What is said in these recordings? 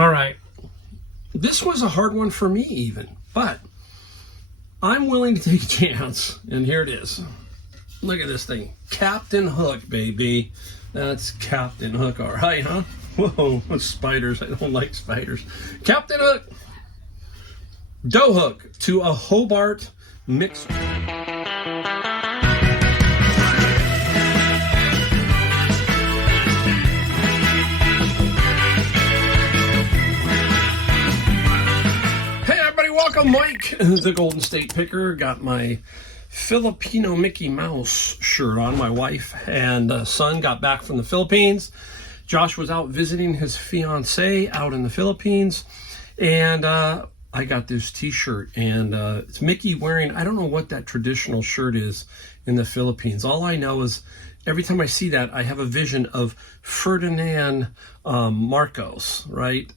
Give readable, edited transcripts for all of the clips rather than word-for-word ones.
All right. This was a hard one for me even, but I'm willing to take a chance, and here it is. Look at this thing. Captain Hook, baby. That's Captain Hook, all right, huh? Whoa, spiders. I don't like spiders. Captain Hook. Dough hook to a Hobart mixer. Welcome, Mike, the Golden State Picker. Got my Filipino Mickey Mouse shirt on. My wife and son got back from the Philippines. Josh was out visiting his fiance out in the Philippines. And I got this t-shirt. And it's Mickey wearing, I don't know what that traditional shirt is in the Philippines. All I know is every time I see that, I have a vision of Ferdinand Marcos, right?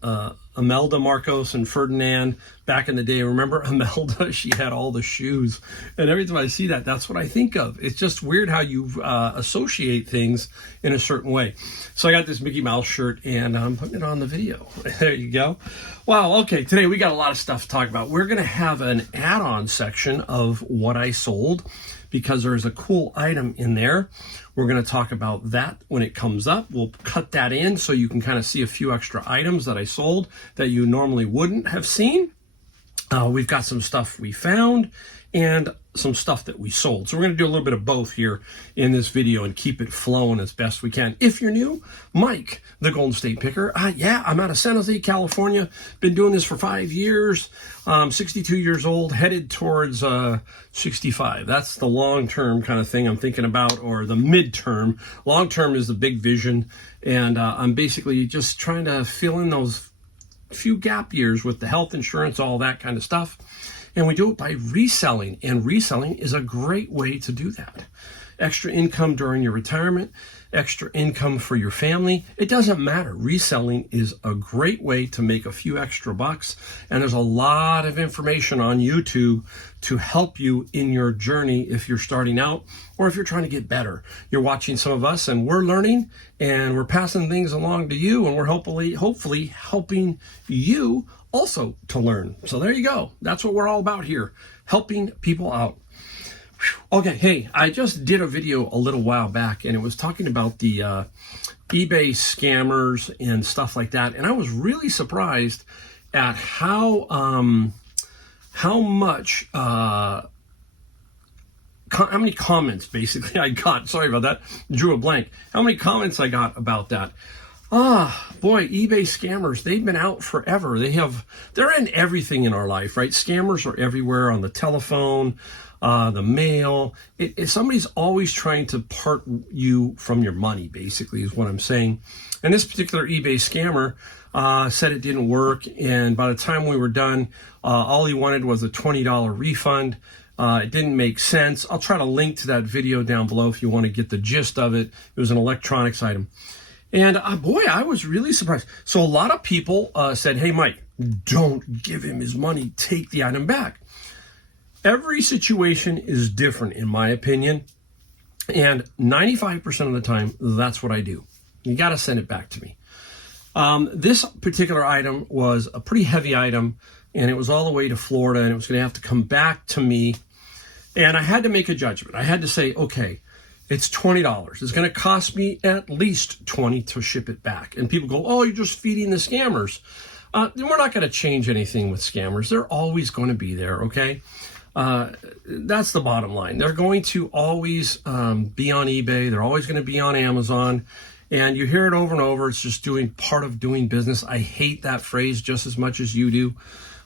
Imelda Marcos and Ferdinand back in the day. Remember Imelda? She had all the shoes. And every time I see that, that's what I think of. It's just weird how you associate things in a certain way. So I got this Mickey Mouse shirt and I'm putting it on the video. There you go. Wow, okay, today we got a lot of stuff to talk about. We're going to have an add-on section of what I sold because there's a cool item in there. We're going to talk about that when it comes up. We'll cut that in so you can kind of see a few extra items that I sold that you normally wouldn't have seen. We've got some stuff we found and some stuff that we sold. So we're going to do a little bit of both here in this video and keep it flowing as best we can. If you're new, Mike, the Golden State Picker. Yeah, I'm out of San Jose, California. Been doing this for 5 years. 62 years old, headed towards 65. That's the long-term kind of thing I'm thinking about, or the mid-term. Long-term is the big vision, and I'm basically just trying to fill in those few gap years with the health insurance, all that kind of stuff. And we do it by reselling, and reselling is a great way to do that. Extra income during your retirement, extra income for your family. It doesn't matter. Reselling is a great way to make a few extra bucks. And there's a lot of information on YouTube to help you in your journey if you're starting out or if you're trying to get better. You're watching some of us and we're learning and we're passing things along to you, and we're hopefully helping you also to learn. So there you go. That's what we're all about here, helping people out. Okay, hey, I just did a video a little while back, and it was talking about the eBay scammers and stuff like that. And I was really surprised at how many comments basically I got. Sorry about that. Drew a blank. How many comments I got about that. Boy, eBay scammers, they've been out forever. They're in everything in our life, right? Scammers are everywhere, on the telephone, the mail. Somebody's always trying to part you from your money, basically, is what I'm saying. And this particular eBay scammer said it didn't work. And by the time we were done, all he wanted was a $20 refund. It didn't make sense. I'll try to link to that video down below if you want to get the gist of it. It was an electronics item. And boy, I was really surprised. So a lot of people said, hey, Mike, don't give him his money. Take the item back. Every situation is different, in my opinion. And 95% of the time, that's what I do. You got to send it back to me. This particular item was a pretty heavy item, and it was all the way to Florida, and it was going to have to come back to me. And I had to make a judgment. I had to say, okay, it's $20. It's going to cost me at least $20 to ship it back. And people go, oh, you're just feeding the scammers. We're not going to change anything with scammers. They're always going to be there, okay? That's the bottom line. They're going to always be on eBay. They're always going to be on Amazon. And you hear it over and over. It's just part of doing business. I hate that phrase just as much as you do.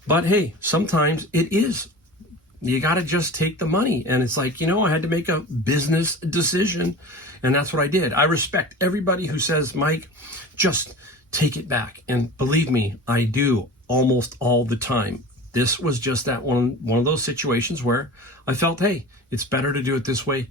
But hey, sometimes it is. You got to just take the money. And it's like, I had to make a business decision. And that's what I did. I respect everybody who says, Mike, just take it back. And believe me, I do almost all the time. This was just that one of those situations where I felt, hey, it's better to do it this way.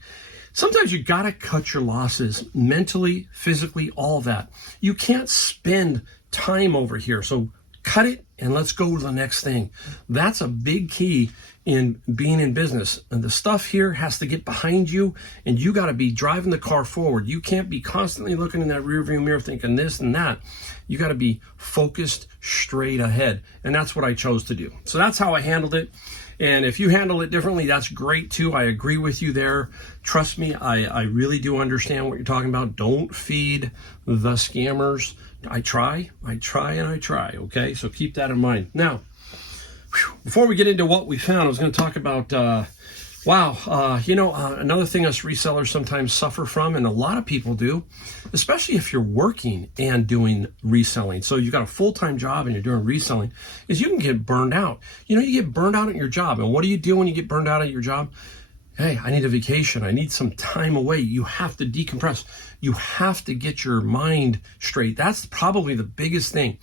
Sometimes you got to cut your losses mentally, physically, all of that. You can't spend time over here. So cut it and let's go to the next thing. That's a big key in being in business. And the stuff here has to get behind you, and you got to be driving the car forward. You can't be constantly looking in that rearview mirror thinking this and that. You got to be focused straight ahead. And that's what I chose to do. So that's how I handled it. And if you handle it differently, that's great too. I agree with you there. Trust me, I really do understand what you're talking about. Don't feed the scammers. I try, okay? So keep that in mind. Now, before we get into what we found, I was going to talk about, another thing us resellers sometimes suffer from, and a lot of people do, especially if you're working and doing reselling. So you've got a full-time job and you're doing reselling, is you can get burned out. You get burned out at your job. And what do you do when you get burned out at your job? Hey, I need a vacation. I need some time away. You have to decompress. You have to get your mind straight. That's probably the biggest thing,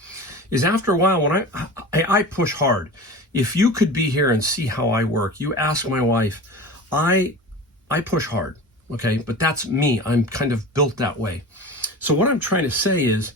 is after a while, when I push hard. If you could be here and see how I work, you ask my wife, I push hard, okay? But that's me. I'm kind of built that way. So what I'm trying to say is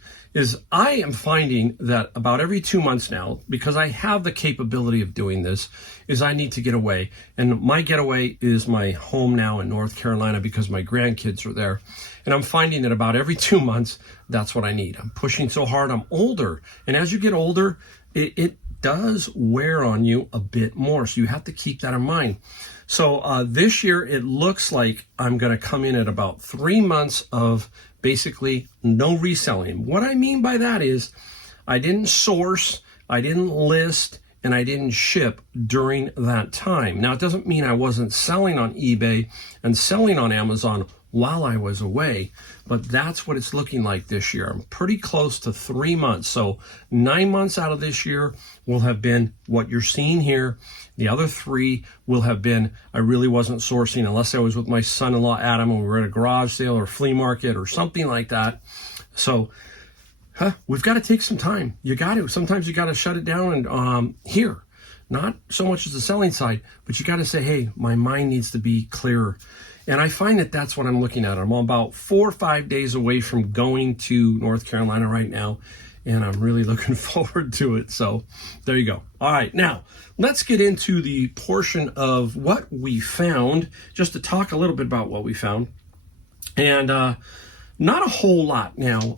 I am finding that about every 2 months now, because I have the capability of doing this, is I need to get away. And my getaway is my home now in North Carolina because my grandkids are there. And I'm finding that about every 2 months, that's what I need. I'm pushing so hard. I'm older. And as you get older, it does wear on you a bit more. So you have to keep that in mind. So this year, it looks like I'm going to come in at about 3 months of basically no reselling. What I mean by that is I didn't source, I didn't list, and I didn't ship during that time. Now, it doesn't mean I wasn't selling on eBay and selling on Amazon while I was away, but that's what it's looking like this year. I'm pretty close to 3 months. So 9 months out of this year will have been what you're seeing here. The other 3 will have been, I really wasn't sourcing unless I was with my son-in-law, Adam, and we were at a garage sale or flea market or something like that. So we've got to take some time. You got to. Sometimes you got to shut it down and here. Not so much as the selling side, but you got to say, hey, my mind needs to be clearer. And I find that that's what I'm looking at. I'm about 4 or 5 days away from going to North Carolina right now, and I'm really looking forward to it. So there you go. All right, now let's get into the portion of what we found, just to talk a little bit about what we found. And not a whole lot now.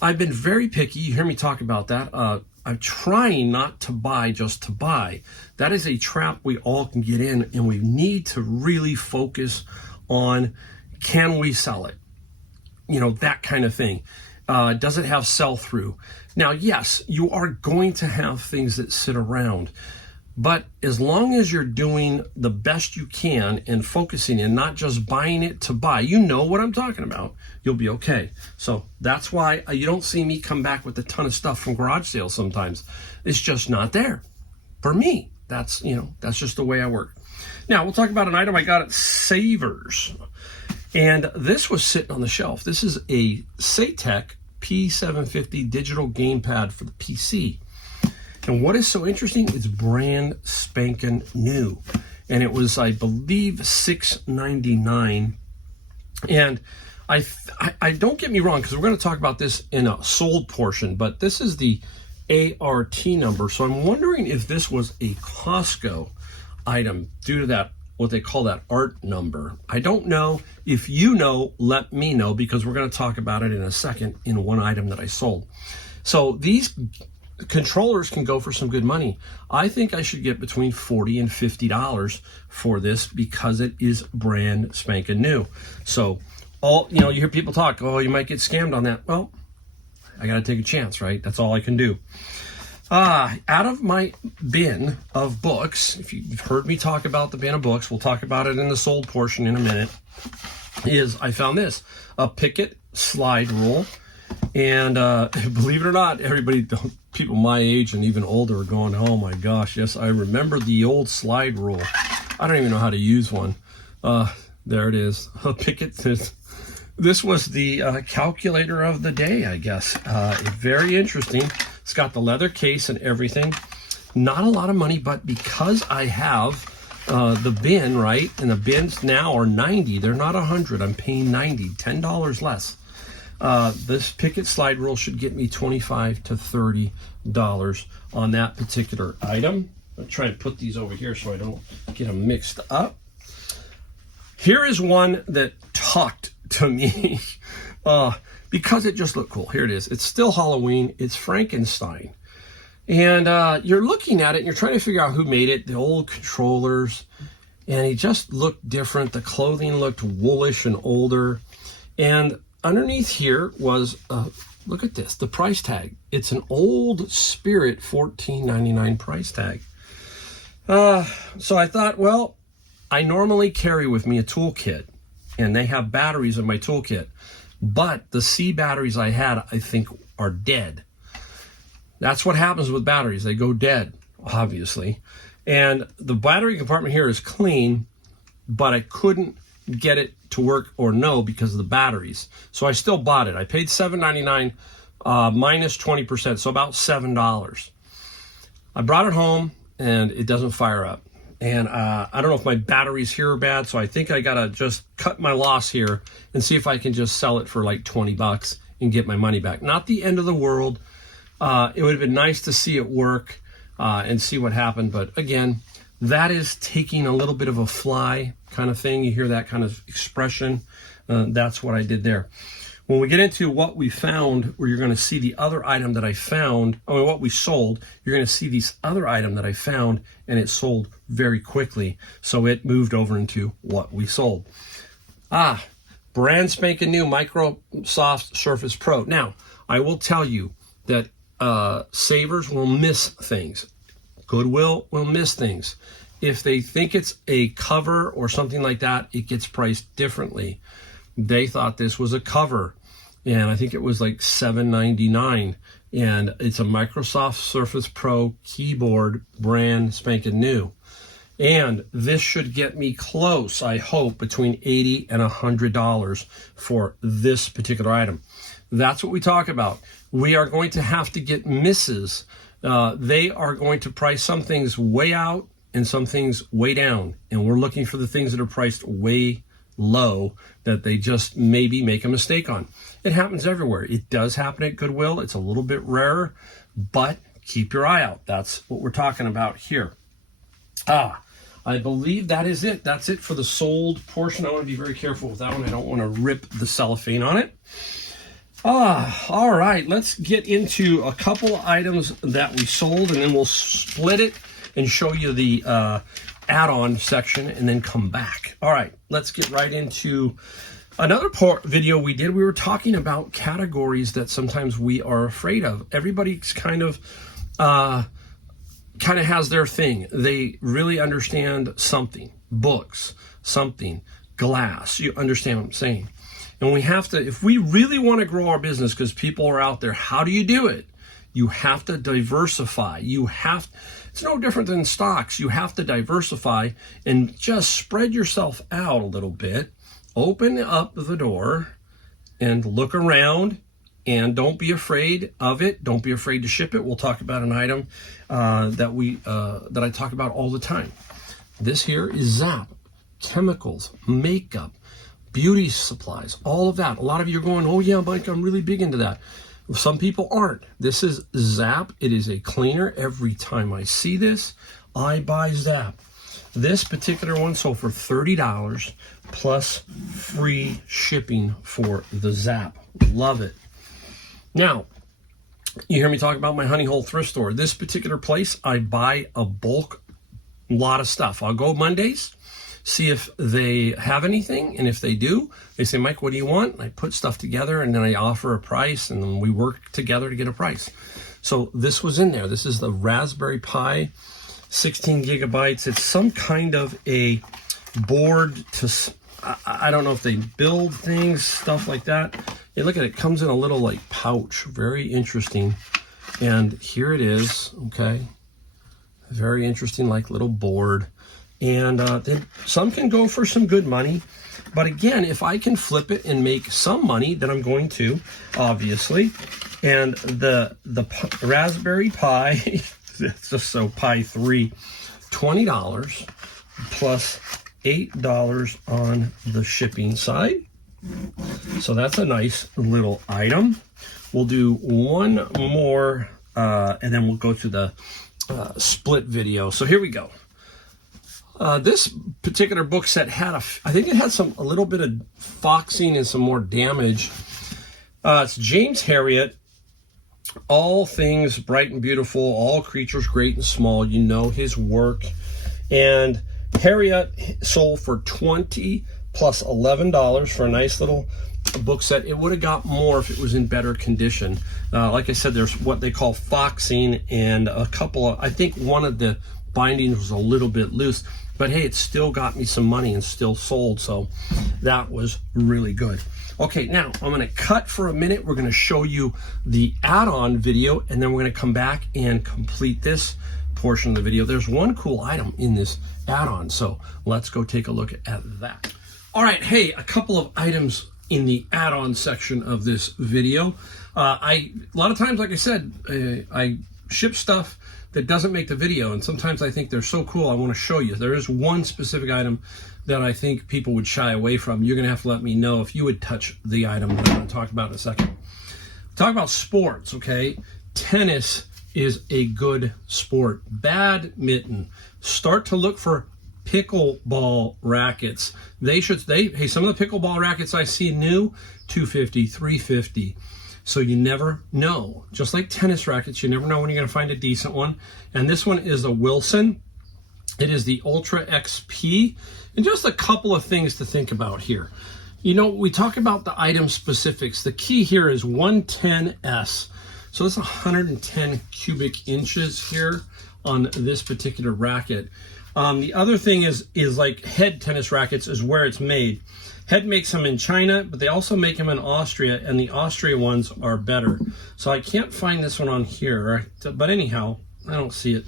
I've been very picky. You hear me talk about that. I'm trying not to buy just to buy. That is a trap we all can get in, and we need to really focus on, can we sell it? That kind of thing. Does it have sell-through? Now, yes, you are going to have things that sit around, but as long as you're doing the best you can and focusing and not just buying it to buy, you know what I'm talking about, you'll be okay. So that's why you don't see me come back with a ton of stuff from garage sales sometimes. It's just not there. For me, that's just the way I work. Now, we'll talk about an item I got at Savers. And this was sitting on the shelf. This is a Satec P750 digital gamepad for the PC. And what is so interesting, it's brand spanking new. And it was, I believe, $6.99. And I don't get me wrong, because we're going to talk about this in a sold portion, but this is the ART number. So I'm wondering if this was a Costco item due to that, what they call that ART number. I don't know. If you know, let me know, because we're going to talk about it in a second in one item that I sold. So these controllers can go for some good money. I think I should get between $40 and $50 for this because it is brand spanking new. So you hear people talk, oh, you might get scammed on that. Well, I got to take a chance, right? That's all I can do. Out of my bin of books, if you've heard me talk about the bin of books, we'll talk about it in the sold portion in a minute, I found this, a Picket slide rule. And believe it or not, people my age and even older are going, oh my gosh, yes, I remember the old slide rule. I don't even know how to use one. There it is. A Picket. This was the calculator of the day, I guess. Very interesting. It's got the leather case and everything. Not a lot of money, but because I have the bin, right, and the bins now are $90. They're not $100. I'm paying $90, $10 less. This picket slide rule should get me $25 to $30 on that particular item. I'll try and put these over here so I don't get them mixed up. Here is one that talked to me because it just looked cool. Here it is. It's still Halloween. It's Frankenstein. And you're looking at it and you're trying to figure out who made it, the old controllers. And he just looked different. The clothing looked woolish and older. And underneath here was, look at this, the price tag. It's an old Spirit $14.99 price tag. So I thought, well, I normally carry with me a toolkit, and they have batteries in my toolkit. But the C batteries I had, I think, are dead. That's what happens with batteries. They go dead, obviously. And the battery compartment here is clean, but I couldn't get it to work or no because of the batteries. So I still bought it. I paid $7.99 minus 20%, so about $7. I brought it home, and it doesn't fire up. And I don't know if my batteries here are bad, so I think I gotta just cut my loss here and see if I can just sell it for like 20 bucks and get my money back. Not the end of the world. It would have been nice to see it work and see what happened. But again, that is taking a little bit of a fly kind of thing. You hear that kind of expression. That's what I did there. When we get into what we found, where you're going to see the other item that I found, what we sold, you're going to see this other item that I found, and it sold very quickly. So it moved over into what we sold. Brand spanking new Microsoft Surface Pro. Now, I will tell you that savers will miss things. Goodwill will miss things. If they think it's a cover or something like that, it gets priced differently. They thought this was a cover, and I think it was like $7.99, and it's a Microsoft Surface Pro keyboard, brand spanking new. And this should get me close, I hope, between $80 and $100 for this particular item. That's what we talk about. We are going to have to get misses. They are going to price some things way out and some things way down, and we're looking for the things that are priced way low that they just maybe make a mistake on. It happens everywhere. It does happen at Goodwill. It's a little bit rarer, but keep your eye out. That's what we're talking about here. I believe that is it. That's it for the sold portion. I want to be very careful with that one. I don't want to rip the cellophane on it. All right. Let's get into a couple items that we sold, and then we'll split it and show you the add-on section and then come back. All right, let's get right into another video we did. We were talking about categories that sometimes we are afraid of. Everybody's kind of has their thing. They really understand something, books, something, glass. You understand what I'm saying? And we have to, if we really want to grow our business, because people are out there, how do you do it? You have to diversify. It's no different than stocks. You have to diversify and just spread yourself out a little bit. Open up the door and look around, and don't be afraid of it. Don't be afraid to ship it. We'll talk about an item that I talk about all the time. This here is Zap, chemicals, makeup, beauty supplies, all of that. A lot of you are going, oh yeah, Mike, I'm really big into that. Some people aren't. This is Zap. It is a cleaner. Every time I see this, I buy Zap. This particular one sold for $30 plus free shipping for the Zap. Love it. Now, you hear me talk about my Honey Hole thrift store. This particular place, I buy a bulk lot of stuff. I'll go Mondays, see if they have anything, and if they do, they say, Mike, what do you want? I put stuff together, and then I offer a price, and then we work together to get a price. So this was in there. This is the Raspberry Pi, 16 gigabytes. It's some kind of a board to, I don't know if they build things, stuff like that. Hey, look at it. It comes in a little like pouch. Very interesting. And here it is, okay? Very interesting, like little board. And then some can go for some good money. But again, if I can flip it and make some money, then I'm going to, obviously. And the Raspberry Pi, it's just so Pi 3, $20 plus $8 on the shipping side. So that's a nice little item. We'll do one more, and then we'll go to the split video. So here we go. This particular book set had I think it had a little bit of foxing and some more damage. It's James Herriot, All Things Bright and Beautiful, All Creatures Great and Small. You know his work. And Herriot sold for $20 plus $11 for a nice little book set. It would have got more if it was in better condition. Like I said, there's what they call foxing, and a couple of, I think one of the bindings was a little bit loose, but hey, it still got me some money and still sold, so that was really good. Okay, now I'm going to cut for a minute. We're going to show you the add-on video, and then we're going to come back and complete this portion of the video. There's one cool item in this add-on, so let's go take a look at that. All right, hey, a couple of items in the add-on section of this video. A lot of times, like I said, I ship stuff that doesn't make the video, and sometimes I think they're so cool I want to show you. There is one specific item that I think people would shy away from. You're going to have to let me know if you would touch the item that I'm going to talk about in a second. Talk about sports, okay? Tennis is a good sport. Badminton. Start to look for pickleball rackets. Hey, some of the pickleball rackets I see new, $250, $350. So you never know. Just like tennis rackets, you never know when you're going to find a decent one. And this one is a Wilson. It is the Ultra XP. And just a couple of things to think about here. You know, we talk about the item specifics. The key here is 110S. So that's 110 cubic inches here on this particular racket. The other thing is like Head tennis rackets is where it's made. Head makes them in China, but they also make them in Austria, and the Austria ones are better. So I can't find this one on here, but anyhow, I don't see it.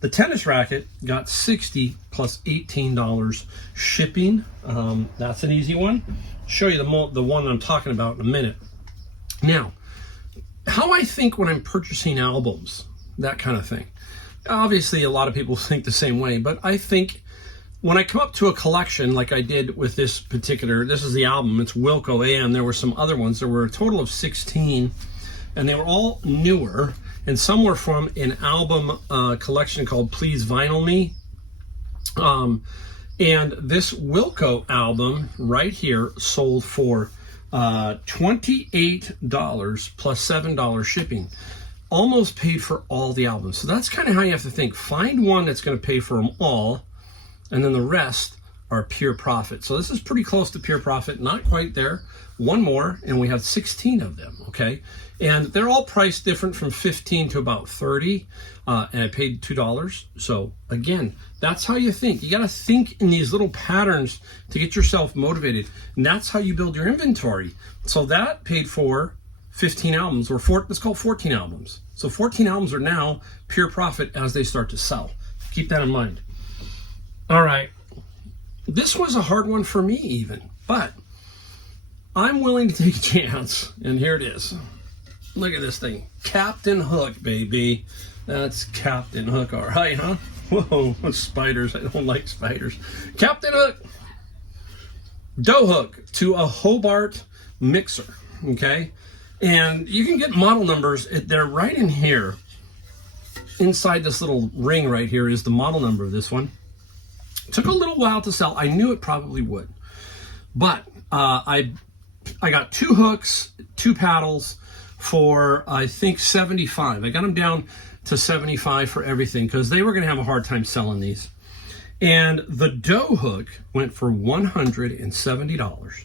The tennis racket got $60 plus $18 shipping. That's an easy one. Show you the one I'm talking about in a minute. Now, how I think when I'm purchasing albums, that kind of thing. Obviously, a lot of people think the same way, but I think when I come up to a collection like I did with this is the album, it's Wilco AM. There were some other ones. There were a total of 16, and they were all newer, and some were from an album collection called Please Vinyl Me. And this Wilco album right here sold for $28 plus $7 shipping. Almost paid for all the albums. So that's kind of how you have to think. Find one that's going to pay for them all, and then the rest are pure profit. So this is pretty close to pure profit, not quite there. One more, and we have 16 of them, okay? And they're all priced different from 15 to about 30, and I paid $2. So again, that's how you think. You got to think in these little patterns to get yourself motivated, and that's how you build your inventory. So that paid for 15 albums, or let's call it 14 albums. So 14 albums are now pure profit as they start to sell. Keep that in mind. All right. This was a hard one for me even, but I'm willing to take a chance, and here it is. Look at this thing. Captain Hook, baby. That's Captain Hook, all right, huh? Whoa, spiders. I don't like spiders. Captain Hook. Dough hook to a Hobart mixer, okay? And you can get model numbers. They're right in here. Inside this little ring right here is the model number of this one. It took a little while to sell. I knew it probably would. But I got 2 hooks, 2 paddles for, I think, $75. I got them down to $75 for everything because they were going to have a hard time selling these. And the dough hook went for $170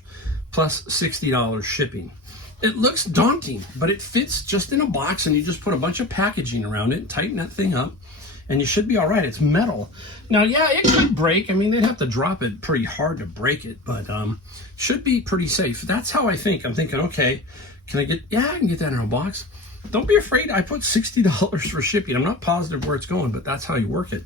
plus $60 shipping. It looks daunting, but it fits just in a box, and you just put a bunch of packaging around it, tighten that thing up, and you should be all right. It's metal. Now, yeah, it could break. I mean, they'd have to drop it pretty hard to break it, but should be pretty safe. That's how I think. I'm thinking, okay, I can get that in a box. Don't be afraid. I put $60 for shipping. I'm not positive where it's going, but that's how you work it.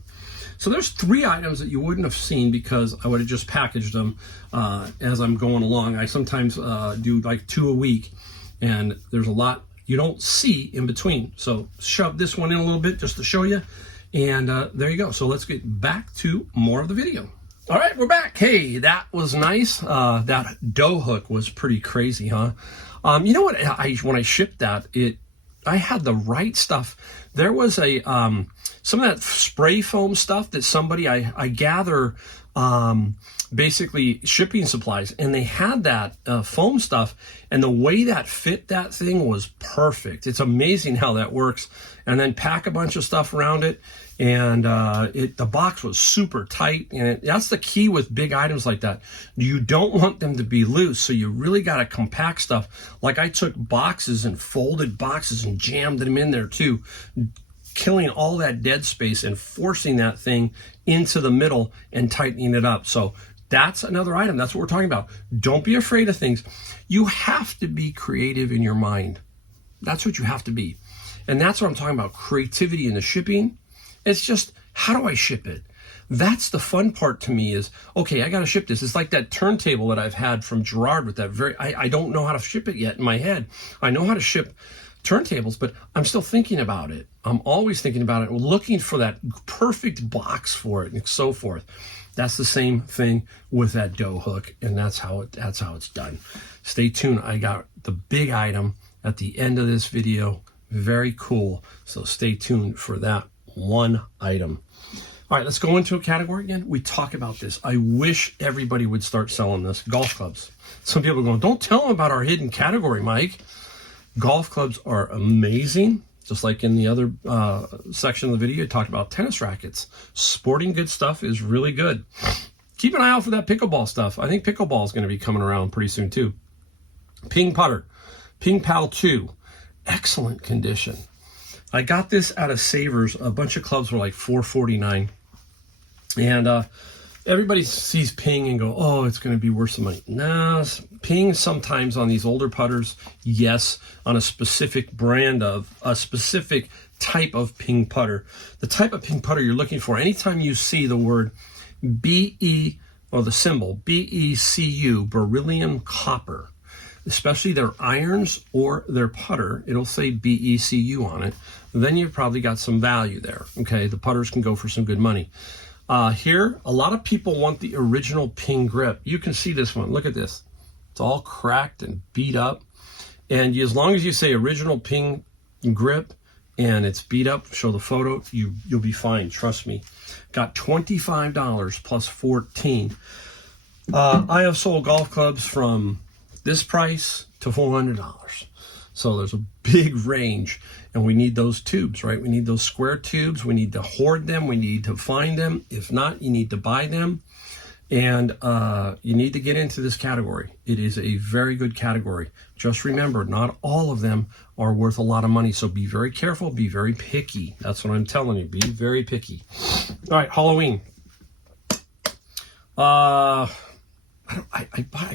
So there's 3 items that you wouldn't have seen because I would have just packaged them as I'm going along. I sometimes do like 2 a week, and there's a lot you don't see in between. So shove this one in a little bit just to show you, and there you go. So let's get back to more of the video. All right, we're back. Hey, that was nice. That dough hook was pretty crazy, huh? You know what? When I shipped that, I had the right stuff. There was some of that spray foam stuff that somebody I gather basically shipping supplies, and they had that foam stuff, and the way that fit that thing was perfect. It's amazing how that works. And then pack a bunch of stuff around it, and the box was super tight. And that's the key with big items like that. You don't want them to be loose, so you really got to compact stuff. Like I took boxes and folded boxes and jammed them in there too, killing all that dead space and forcing that thing into the middle and tightening it up. So that's another item. That's what we're talking about. Don't be afraid of things. You have to be creative in your mind. That's what you have to be. And that's what I'm talking about, creativity in the shipping. It's just, how do I ship it? That's the fun part to me is, okay, I got to ship this. It's like that turntable that I've had from Gerard with that I don't know how to ship it yet in my head. I know how to ship turntables, but I'm still thinking about it. I'm always thinking about it, looking for that perfect box for it and so forth. That's the same thing with that dough hook, and that's how it's done. Stay tuned. I got the big item at the end of this video. Very cool. So stay tuned for that one item. All right, let's go into a category again. We talk about this. I wish everybody would start selling this. Golf clubs. Some people are going, don't tell them about our hidden category, Mike. Golf clubs are amazing. Just like in the other section of the video, I talked about tennis rackets. Sporting good stuff is really good. Keep an eye out for that pickleball stuff. I think pickleball is going to be coming around pretty soon too. Ping putter. Ping Pal 2. Excellent condition. I got this out of Savers. A bunch of clubs were like $4.49. And everybody sees Ping and go, oh, it's going to be worth some money. No, Ping sometimes on these older putters, yes, on a specific brand of a specific type of Ping putter. The type of Ping putter you're looking for, anytime you see the word BE or the symbol BECU, beryllium copper, especially their irons or their putter, it'll say BECU on it, then you've probably got some value there. Okay, the putters can go for some good money. Here, a lot of people want the original Ping grip. You can see this one. Look at this. It's all cracked and beat up. And as long as you say original Ping grip and it's beat up, show the photo, you'll be fine. Trust me. Got $25 plus $14. I have sold golf clubs from this price to $400. So there's a big range, and we need those tubes, right? We need those square tubes. We need to hoard them. We need to find them. If not, you need to buy them, and you need to get into this category. It is a very good category. Just remember, not all of them are worth a lot of money, so be very careful, be very picky. That's what I'm telling you. Be very picky. All right, Halloween. I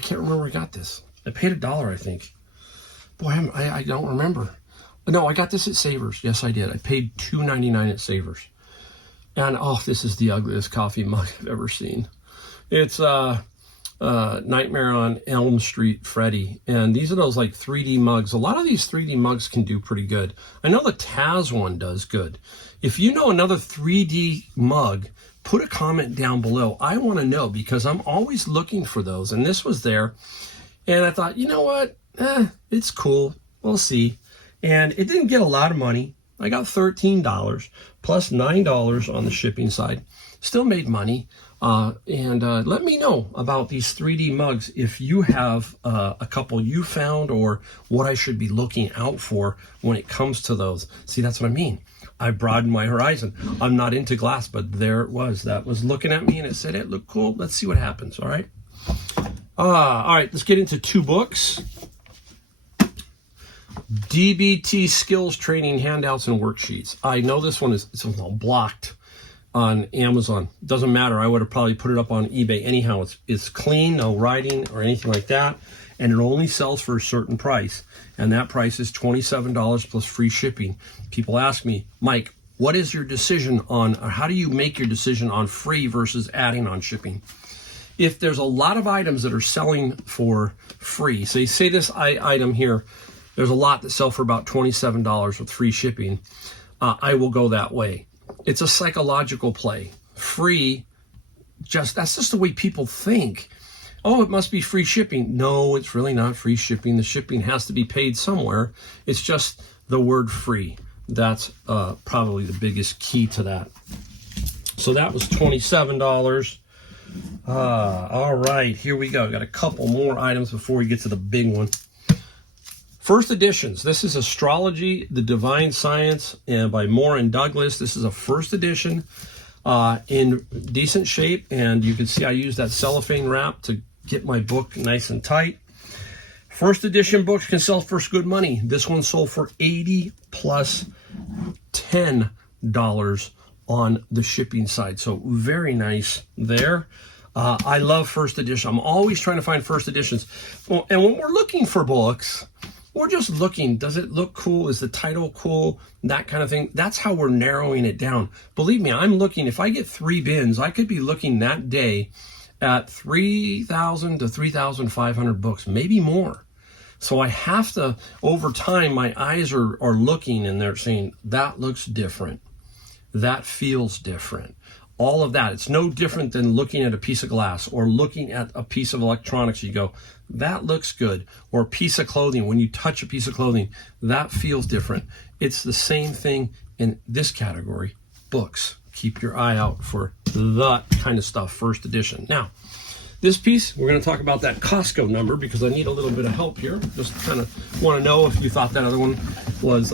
can't remember where I got this. I paid $1, I think. Boy, I don't remember. No, I got this at Savers. Yes, I did. I paid $2.99 at Savers. And, oh, this is the ugliest coffee mug I've ever seen. It's Nightmare on Elm Street Freddy. And these are those, like, 3D mugs. A lot of these 3D mugs can do pretty good. I know the Taz one does good. If you know another 3D mug, put a comment down below. I want to know, because I'm always looking for those. And this was there. And I thought, you know what? It's cool. We'll see. And it didn't get a lot of money. I got $13 plus $9 on the shipping side. Still made money. And let me know about these 3D mugs if you have a couple you found, or what I should be looking out for when it comes to those. See, that's what I mean. I broadened my horizon. I'm not into glass, but there it was. That was looking at me and it said, it looked cool. Let's see what happens. All right. All right, let's get into 2 books. DBT skills training handouts and worksheets. I know this one it's blocked on Amazon. Doesn't matter. I would have probably put it up on eBay anyhow. It's clean, no writing or anything like that, and it only sells for a certain price, and that price is $27 plus free shipping. People ask me, Mike, what is your decision on, or how do you make your decision on free versus adding on shipping? If there's a lot of items that are selling for free, so you say this item here, there's a lot that sell for about $27 with free shipping, I will go that way. It's a psychological play. Free that's just the way people think. Oh, it must be free shipping. No, it's really not free shipping. The shipping has to be paid somewhere. It's just the word free. That's probably the biggest key to that. So that was $27. All right, here we go. Got a couple more items before we get to the big one. First editions. This is Astrology, the Divine Science, and by Moore and Douglas. This is a first edition in decent shape, and you can see I use that cellophane wrap to get my book nice and tight. First edition books can sell for good money. This one sold for $80 plus $10 on the shipping side. So very nice there. I love first edition. I'm always trying to find first editions. Well, and when we're looking for books, we're just looking. Does it look cool? Is the title cool? That kind of thing. That's how we're narrowing it down. Believe me, I'm looking. If I get 3 bins, I could be looking that day at 3,000 to 3,500 books, maybe more. So I have to, over time, my eyes are looking and they're saying, that looks different. That feels different. All of that. It's no different than looking at a piece of glass or looking at a piece of electronics. You go, that looks good. Or a piece of clothing. When you touch a piece of clothing, that feels different. It's the same thing in this category, books. Keep your eye out for that kind of stuff, first edition. Now, this piece, we're going to talk about that Costco number because I need a little bit of help here. Just kind of want to know if you thought that other one was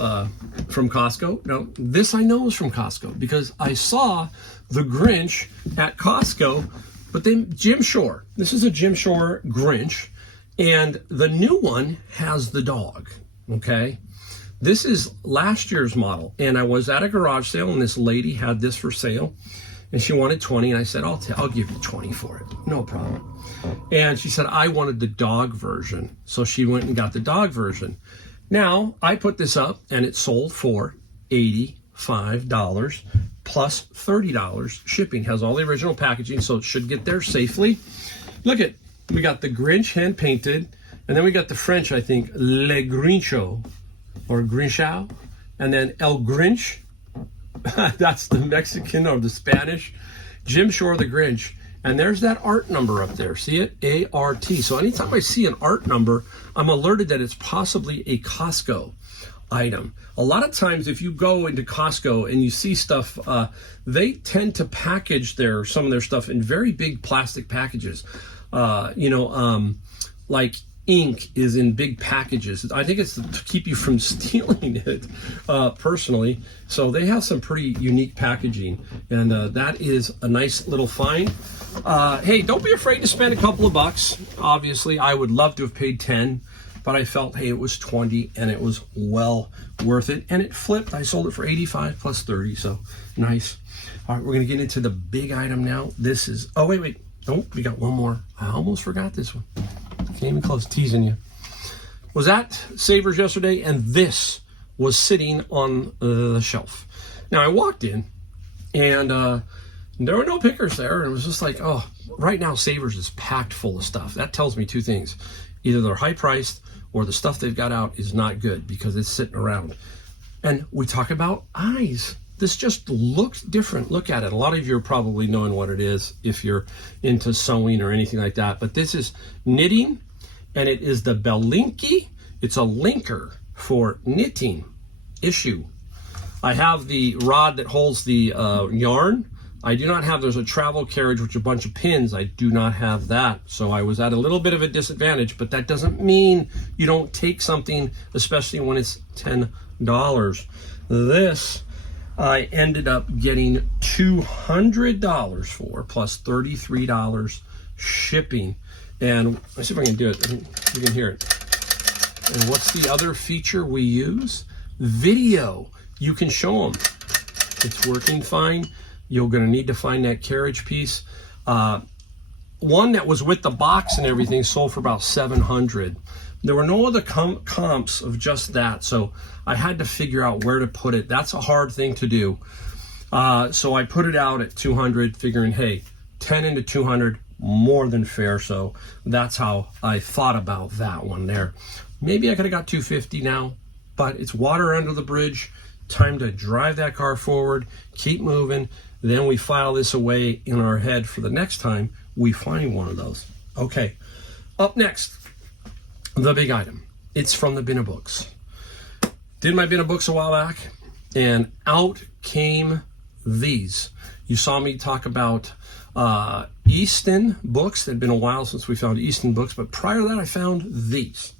from Costco. No, this I know is from Costco because I saw the Grinch at Costco, but then Jim Shore. This is a Jim Shore Grinch, and the new one has the dog, okay? This is last year's model, and I was at a garage sale, and this lady had this for sale, and she wanted 20, and I said, I'll give you 20 for it, no problem. And she said, I wanted the dog version, so she went and got the dog version. Now, I put this up, and it sold for $85 plus $30 shipping. Has all the original packaging, so it should get there safely. Look at, we got the Grinch hand painted, and then we got the French, I think, Le Grincho, or Grinchao, and then El Grinch, that's the Mexican or the Spanish, Jim Shore the Grinch, and there's that art number up there, see it, ART. So anytime I see an art number, I'm alerted that it's possibly a Costco item. A lot of times if you go into Costco and you see stuff, they tend to package some of their stuff in very big plastic packages, like ink is in big packages. I think it's to keep you from stealing it, personally. So they have some pretty unique packaging, and that is a nice little find. Hey, don't be afraid to spend a couple of bucks. Obviously, I would love to have paid 10, but I felt, hey, it was 20, and it was well worth it. And it flipped. I sold it for 85 plus 30, so nice. All right, we're going to get into the big item now. This is, oh, wait. Oh, we got one more. I almost forgot this one. Can't even close, teasing you. Was at Savers yesterday, and this was sitting on the shelf. Now I walked in, and there were no pickers there, and it was just like, oh, right now Savers is packed full of stuff. That tells me two things: either they're high priced, or the stuff they've got out is not good because it's sitting around. And we talk about eyes. This just looks different. Look at it. A lot of you are probably knowing what it is if you're into sewing or anything like that. But this is knitting, and it is the Belinky. It's a linker for knitting issue. I have the rod that holds the yarn. I do not have, there's a travel carriage with a bunch of pins. I do not have that. So I was at a little bit of a disadvantage, but that doesn't mean you don't take something, especially when it's $10. This I ended up getting $200 for, plus $33 shipping. And let's see if I can do it. You can hear it. And what's the other feature we use? Video. You can show them. It's working fine. You're going to need to find that carriage piece. One that was with the box and everything sold for about $700. There were no other comps of just that, so I had to figure out where to put it. That's a hard thing to do. So I put it out at $200, figuring, hey, 10 into 200, more than fair. So that's how I thought about that one there. Maybe I could have got $250 now, but it's water under the bridge. time to drive that car forward, keep moving. Then we file this away in our head for the next time we find one of those. Okay, up next, the big item. It's from the bin of books. Did my bin of books a while back, and out came these. You saw me talk about Easton books. It had been a while since we found Easton books, but prior to that I found these.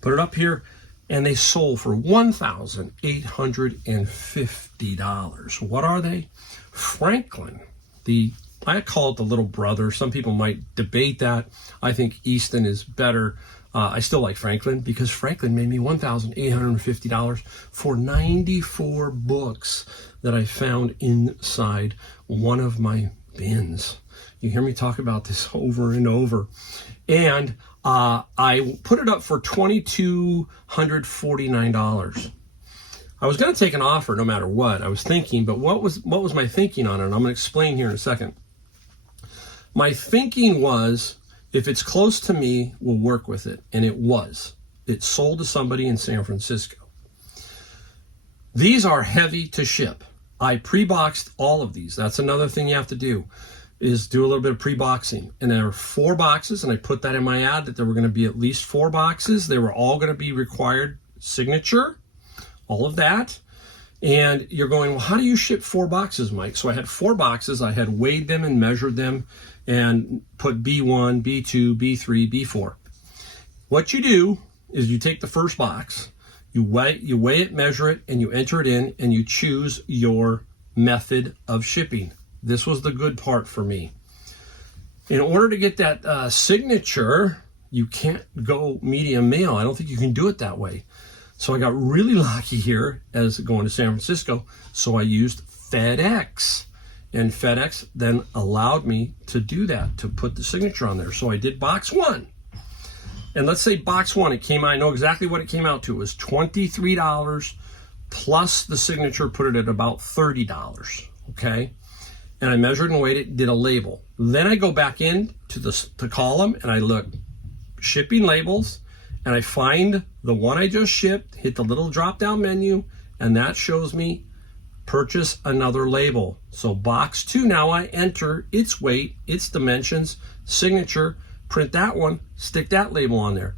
Put it up here, and they sold for $1,850. What are they? Franklin. I call it the little brother. Some people might debate that. I think Easton is better. I still like Franklin because Franklin made me $1,850 for 94 books that I found inside one of my bins. You hear me talk about this over and over. And I put it up for $2,249. I was going to take an offer no matter what. I was thinking, but what was my thinking on it? And I'm going to explain here in a second. My thinking was, if it's close to me, we'll work with it. And it was. It sold to somebody in San Francisco. These are heavy to ship. I pre-boxed all of these. That's another thing you have to do, is do a little bit of pre-boxing. And there are 4 boxes, and I put that in my ad that there were going to be at least 4 boxes. They were all going to be required signature, all of that. And you're going, well, how do you ship 4 boxes, Mike? So I had 4 boxes. I had weighed them and measured them and put B1, B2, B3, B4. What you do is you take the first box, you weigh it, measure it, and you enter it in, and you choose your method of shipping. This was the good part for me. In order to get that signature, you can't go medium mail. I don't think you can do it that way. So I got really lucky here as going to San Francisco. So I used FedEx. And FedEx then allowed me to do that, to put the signature on there. So I did box 1. And let's say box 1, it came out, I know exactly what it came out to. It was $23 plus the signature, put it at about $30, okay? And I measured and weighed it, did a label. Then I go back in to the column and I look, shipping labels, and I find the one I just shipped, hit the little drop-down menu, and that shows me purchase another label. So box 2, now I enter its weight, its dimensions, signature, print that one, stick that label on there.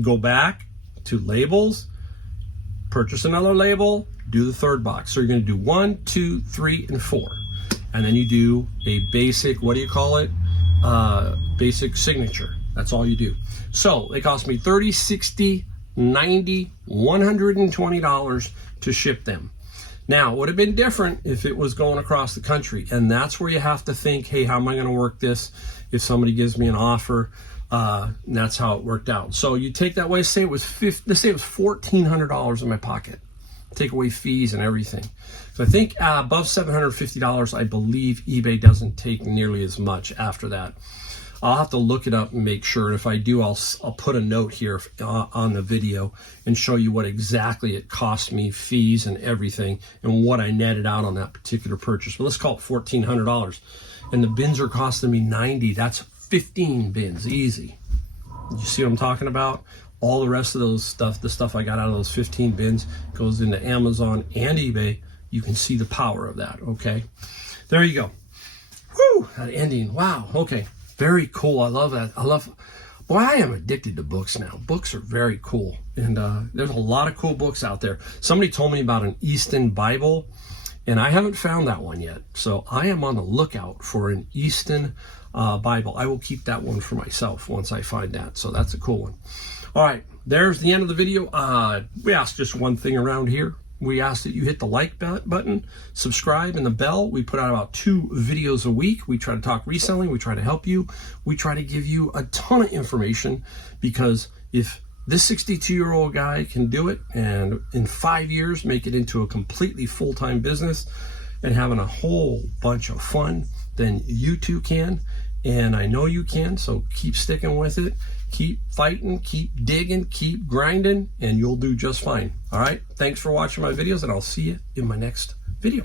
Go back to labels, purchase another label, do the 3rd box. So you're going to do 1, 2, 3, and 4. And then you do a basic, what do you call it? Basic signature. That's all you do. So it cost me $30, $60, $90, $120 to ship them. Now, it would have been different if it was going across the country. And that's where you have to think, hey, how am I going to work this if somebody gives me an offer? And that's how it worked out. So you take that away, let's say it was $1,400 in my pocket. Take away fees and everything. So I think above $750, I believe eBay doesn't take nearly as much after that. I'll have to look it up and make sure. And if I do, I'll put a note here on the video and show you what exactly it cost me, fees and everything, and what I netted out on that particular purchase. But let's call it $1,400. And the bins are costing me $90. That's 15 bins, easy. You see what I'm talking about? All the rest of those stuff, the stuff I got out of those 15 bins, goes into Amazon and eBay. You can see the power of that, okay? There you go. Whew, that ending, wow, okay. Very cool, I love that. Boy, I am addicted to books now. Books are very cool. And there's a lot of cool books out there. Somebody told me about an Easton Bible, and I haven't found that one yet. So I am on the lookout for an Easton Bible. I will keep that one for myself once I find that. So that's a cool one. All right, there's the end of the video. We asked just one thing around here. We ask that you hit the like button, subscribe, and the bell. We put out about 2 videos a week. We try to talk reselling. We try to help you. We try to give you a ton of information, because if this 62-year-old guy can do it and in 5 years make it into a completely full-time business and having a whole bunch of fun, then you too can. And I know you can, so keep sticking with it. Keep fighting, keep digging, keep grinding, and you'll do just fine. All right? Thanks for watching my videos, and I'll see you in my next video.